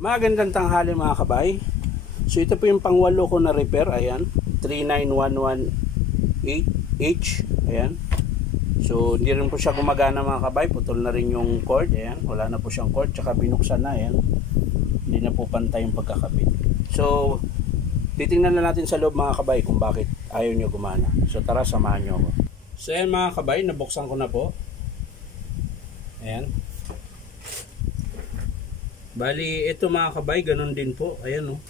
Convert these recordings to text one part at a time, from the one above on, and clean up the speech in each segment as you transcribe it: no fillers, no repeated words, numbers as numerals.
Magandang tanghali mga kabay. So ito po yung pangwalo ko na repair. Ayan, 39118H. Ayan. So hindi rin po siya gumagana mga kabay. Putol na rin yung cord. Ayan, wala na po siyang cord. Tsaka binuksan na. Ayan, hindi na po pantay yung pagkakabit. So titingnan na natin sa loob mga kabay kung bakit ayaw nyo gumana. So tara, samahan nyo ako. So ayan mga kabay, nabuksan ko na po. Ayan. Bali, ito mga kabay, ganun din po. Ayan, oh.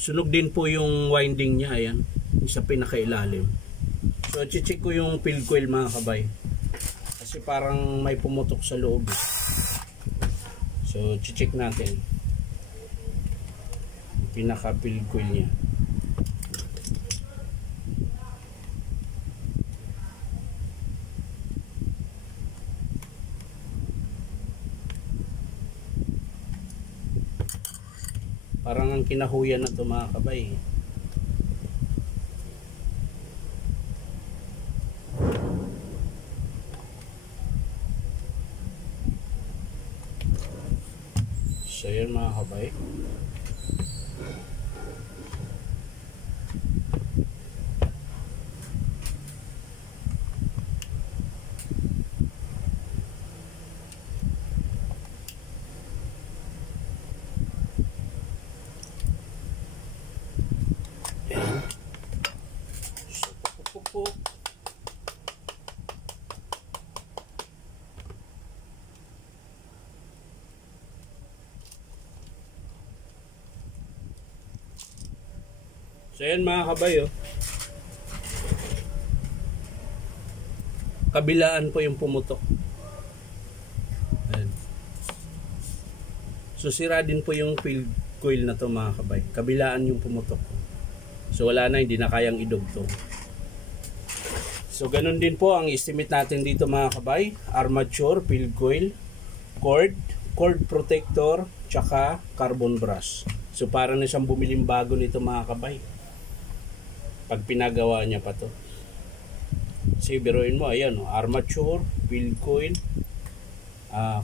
Sunog din po yung winding niya. Ayan, yung sa pinakailalim. So, check ko yung field coil mga kabay. Kasi parang may pumutok sa loob. So, check natin. Yung pinaka field coil niya. Parang ang kinahuyan na ito mga kabay. So yun mga kabay. So yan mga kabay, oh. Kabilaan po yung pumutok. Ayan. So sira din po yung field coil na to mga kabay. Kabilaan yung pumutok. So wala na, hindi na kayang idugtong. So ganun din po ang estimate natin dito mga kabay. Armature, field coil, cord protector, tsaka carbon brush. So parang na siyang bumiling bago nito mga kabay. Pag pinagawa niya pa to. So biruin mo, ayan, armature, field coil,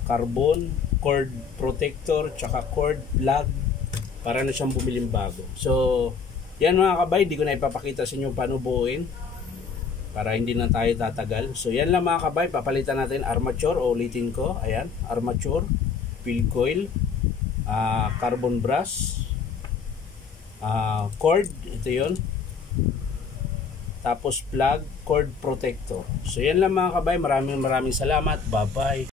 carbon, cord protector, tsaka cord plug. Para na siyang bumiling bago. So yan mga kabay, di ko na ipapakita sa inyo paano buuin para hindi na tayo tatagal. So yan lang mga kabay, papalitan natin armature, o ulitin ko, ayan, armature, field coil, carbon brush, cord, ito yun, tapos plug, cord protector. So yan lang mga kabay, maraming salamat, bye bye.